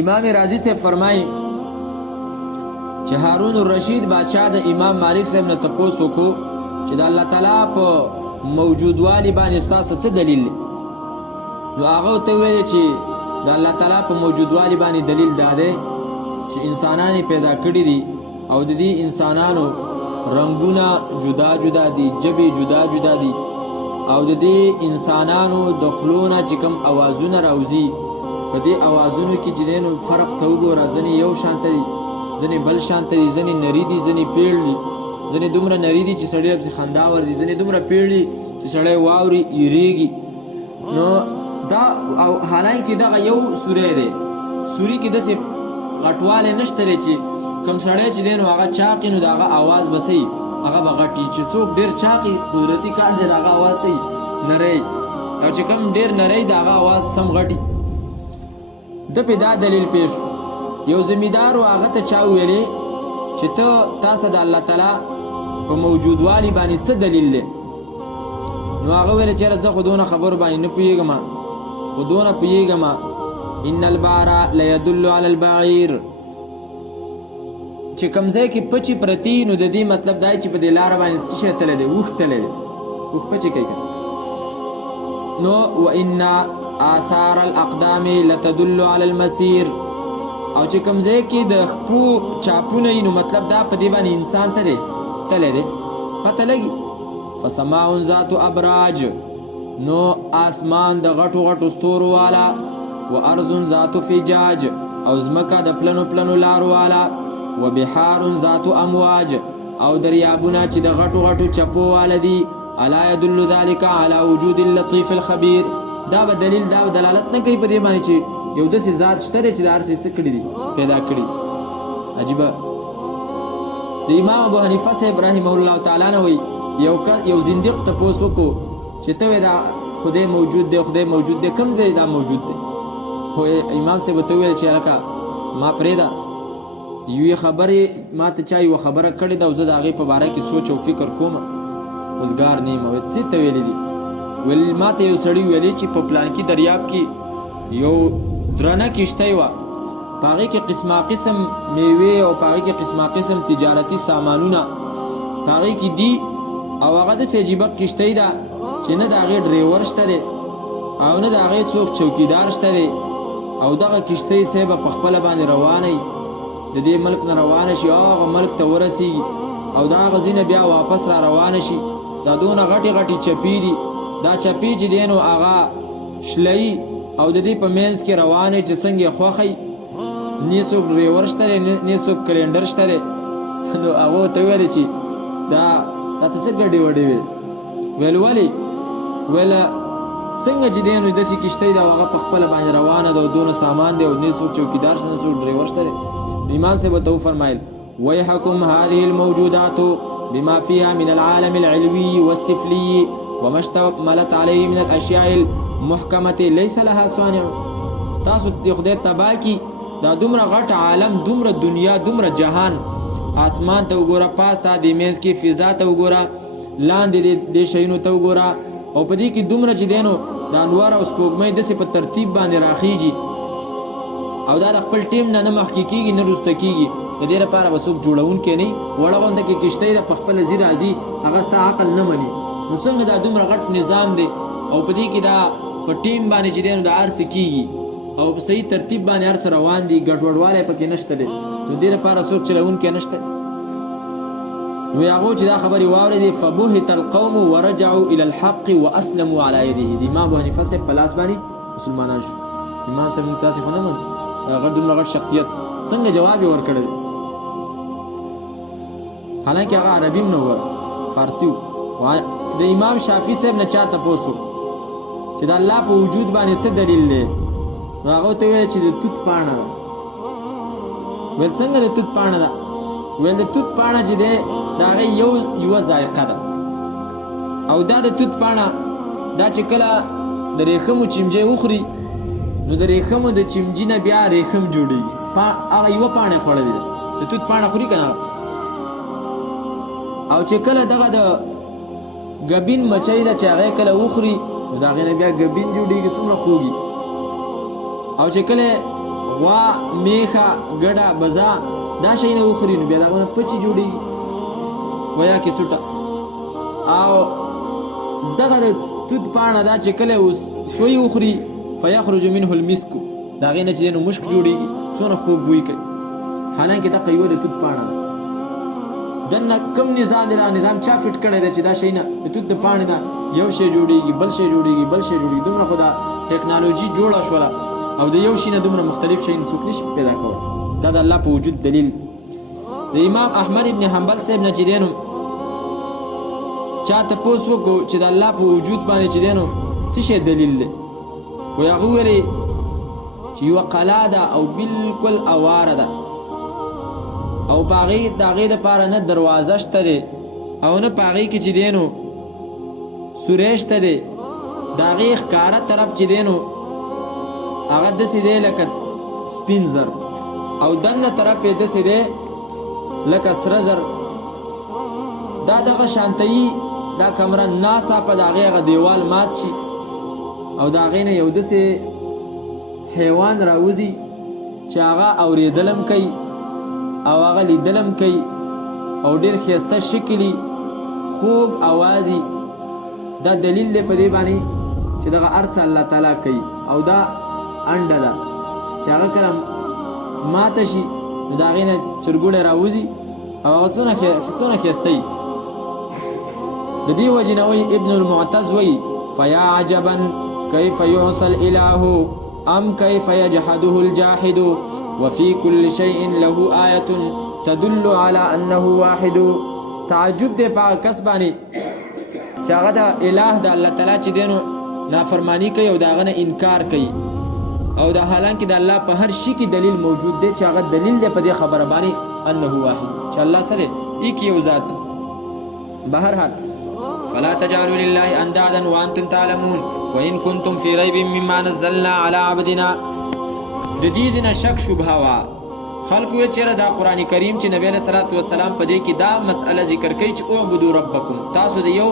امام رازی سے فرمائی چې هارون الرشید بادشاہ د امام مالک صاحب نه تپوس وکړو چې د الله تعالی په موجودوالي باندې ستاسو څه دلیل دی؟ نو هغه ورته وویل چې د الله تعالی په موجودوالي باندې دلیل دا دی چې انسانان پیدا کړي دي او د دې انسانانو رنگونه جدا جدا دي، ژبې جدا جدا دي، او د دې انسانانو د خلونه چې کوم اوازونه راوځي په دې اوازونو کې چې دی نو فرق ته وګوره، ځینې یو شانته دي، ځینې بل شانته دي، ځینې نري دي، ځینې پیړ دي، ځینې دومره نري دي چې سړی پسې خندا ورځي، ځینې دومره پیړ دي چې سړی واوري یریږي. نو دا او حالانکه دغه یو سوری دی، سوري کې داسې غټوالی نشته دی چې کوم سړی چې دی نو هغه چاقي نو د هغه اواز به صحیح هغه به غټي، چې څوک ډېر چاقي قدرتي کار دی د هغه اواز صحیح نری، او چې کوم ډېر نری د هغه اواز سم غټي. ده پې دا دلیل پیش کړو. یو زمیندار و هغه ته چا ویلې چې ته تاسو د الله تعالی په موجودوالي باندې څه دلیل دی؟ نو هغه ویل چېرې زه خو دونه خبرو باندې نه پوهېږم، خو دونه پوهېږم ان البار لیدل علی البعیر، چې کوم ځای کې پچې پرتي نو د دې مطلب دا چې په دې لاره باندې څه شی تللی دی؟ اوښ تللی دی، اوښ پچې کوي. نو وان آثار الاقدام لتدل علی المسیر، او چې کوم ځای کې د خپو چاپونه وي نو مطلب دا په دې باندې انسان څه دی؟ تللی دی، پته لګي. فسماء ذات ابراج، نو آسمان د غټو غټو ستورو والا، و ارض ذات فجاج، او ځمکه د پلنو پلنو لارو والا، و بحار ذات امواج، او دریابونه چې د غټو غټو چپو والا دي. الا يدل ذلك على وجود اللطيف الخبير، دا به دلیل دا به دلالت نه کوي په دې باندې چې یو داسې ذات شته دی چې د هر څه څه کړي دي پیدا کړي. عجیبه. د امام ابو حنیفه صاحب رحمه الله تعالی نه وایي یو زندیق تپوس وکړو چې ته وایې دا خدای موجود دی، خدای موجود دی، کوم دی دا موجود دی؟ خو امام صاحب ورته وویل چې هلکه ما پرېږده، یوې خبرې ما ته چا یوه خبره کړې ده او زه د هغې په باره کې سوچ او فکر کوم، وزګار نه یم. څه ته ویلي دي؟ ویل ما ته یو سړي ویلې چې په پلانکي دریاب کې یو درنه کښتۍ وه، په هغې کې قسمه قسم میوې او په هغې کې قسمه قسم تجارتي سامانونه په هغې کې دي، او هغه داسې عجیبه کښتۍ ده چې نه د هغې ډریور شته دی او نه د هغې څوک چوکیدار شته دی، او دغه کښتۍ صاحب په خپله باندې روانه وي، د دې ملک نه روانه شي او هغه ملک ته ورسیږي، او د هغه ځای نه بیا واپس را روانه شي. دا دونه غټې غټې چپې دي، دا چپې چې دی نو هغه شلهیي او د دې په منځ کې روانې چې څنګه یې خوښوي، نه څوک ډریور شته دی نه څوک کلینډر شته دی. نو هغه ورته ویلې چې دا ته څه ګډې وډې وې؟ ویل ولې؟ ویل څنګه چې دی نو داسې کښتۍ ده او هغه په خپله باندې روانه ده او دونه سامان دی او نه څوک چوکیدار شته نه څوک ډریور شته دی. امام صاحب ورته وفرمایل ویحکم هذه الموجودات بما فيها من العالم العلوي والسفلي وما اشتملت عليه من الاشياء المحكمه ليس لها صانع. تاسو د خدای تبا کی دا دومره غټ عالم، دومره دنیا، دومره جهان، آسمان ته وګوره، پاسه د منځ کې فضا ته وګوره، لاندې د شیانو ته وګوره، او په دې کې دومره چې دی نو د انوار او سپوږمۍ داسې په ترتیب باندې راخیږي او دا د خپل ټیم نه مخکې کېږي نه وروسته کېږي. د دې لپاره به څوک جوړونکی نه وي، وړه غونده کې کښتۍ ده په خپله ځي راځي، هغه ستا عقل نه مني. نو څنګه دا دومره غټ نظام دی او په دې کې دا په ټیم باندې چې دی نو دا هر څه کېږي او په صحیح ترتیب باندې هر څه روان دي، ګډوډوالی پکې نشته دی. نو دې لپاره څوک چلوونکی نشته. نو هغو چې دا خبرې واورېدې فبهت القوم ورجعوا الى الحق واسلموا على يده. د امام ابو حنیفه صاحب په لاس باندې مسلمانان شو. امام صاحب موږ تاسې خو نه منو، هغه دومره غټ شخصیت څنګه جواب یې ورکړی دی؟ حالانکه هغه عربي هم نه وه، فارسي و. د امام شافعي صاحب نه چا تپوس وکړو چې د الله په وجود باندې څه دلیل دی؟ نو هغه ورته وویل چې د توت پاڼه ده. ویل څنګه د توت پاڼه ده؟ ویل د توت پاڼه چې دی د هغې یوه ذایقه ده، او دا د توت پاڼه دا چې کله د ریښمو چمجۍ وخوري نو د ریښمو د چمجي نه بیا ریښم جوړېږي، هغه یوه پاڼه یې خوړلې ده، د توت پاڼه خوري که نه. او چې کله دغه د ګبین مچۍ ده چې هغه کله وخوري نو د هغې نه بیا ګبین جوړېږي، څومره خوږي. او چې کله غوا میخه ګډه بزا دا شیونه وخوري نو بیا د هغو نه پچې جوړېږي ویا کې سوټه او دغه د توت پاڼه دا چې کله سوی وخوري فیخرج منه المسک د هغې نه چې دی نو مشک جوړېږي څونه خوږ بوی کوي حالانکې دغه یوه د توت پاڼه ده دننه کوم نظام دی دا نظام چا فټ کړی دی چې دا شی نه د توت د پاڼې نه یو شی جوړېږي بل شی جوړېږي بل شی جوړېږي دومره خو دا ټیکنالوژي جوړه شوله او د یو شي نه دومره مختلف شیونه څوک نشي پیدا کولی دا د الله په وجود دلیل د امام احمد ابن حنبل صاحب نه چې دی نو چا تپوس وکړو چې د الله په وجود باندې چې دی نو څه شی دلیل دی وی هغه وویلې چې یوه قلا ده او بالکل اواره ده او په هغې د هغې دپاره نه دروازه شته دی او نه په هغې کې چې دی نو سوری شته دی د هغې ښکاره طرف چې دی نو هغه داسې دی لکه سپین زر او دننه طرف یې داسې دی لکه سره زر دا دغه شانتهیي دا کمره ناڅاپه د هغې هغه دیوال مات شي او د هغې نه یو داسې حیوان راوځي چې هغه اورېدلم کوي او هغه لیدلم کوي او ډېر ښایسته شکلي خوږ اوازي دا دلیل دی په دې باندې چې دغه هر څه الله تعالی کوي او دا انډه ده چې هغه کله ماته شي نو د هغې نه چرګوړی راوځي او هغه څونه ښایسته وي د دې وجې نه وایي ابن المعتز وایي فیا عجبا کیف یعصى الاله ام کیف یجحده الجاحد وفي كل شيء له آية تدل على أنه واحد تعجب دې په کس باندې چې هغه د اله د الله تعالی چې دی نو نافرمانی کوي او د هغه نه انکار کوي او دا حالانکه د الله په هر شي کې دلیل موجود دی چې هغه دلیل دی په دې خبره باندې انه واحد چې الله سره ایک یو ذات. بهرحال فلا تجعلوا لله اندادا وانتم تعلمون وان كنتم في ريب مما نزلنا على عبدنا. د دې ځینه شک شبهه وه خلکو یې چېرې دا قرآن کریم چې نبی علیه السلام په دې کې دا مسئله ذکر کوي چې اعبدو ربکم تاسو د یو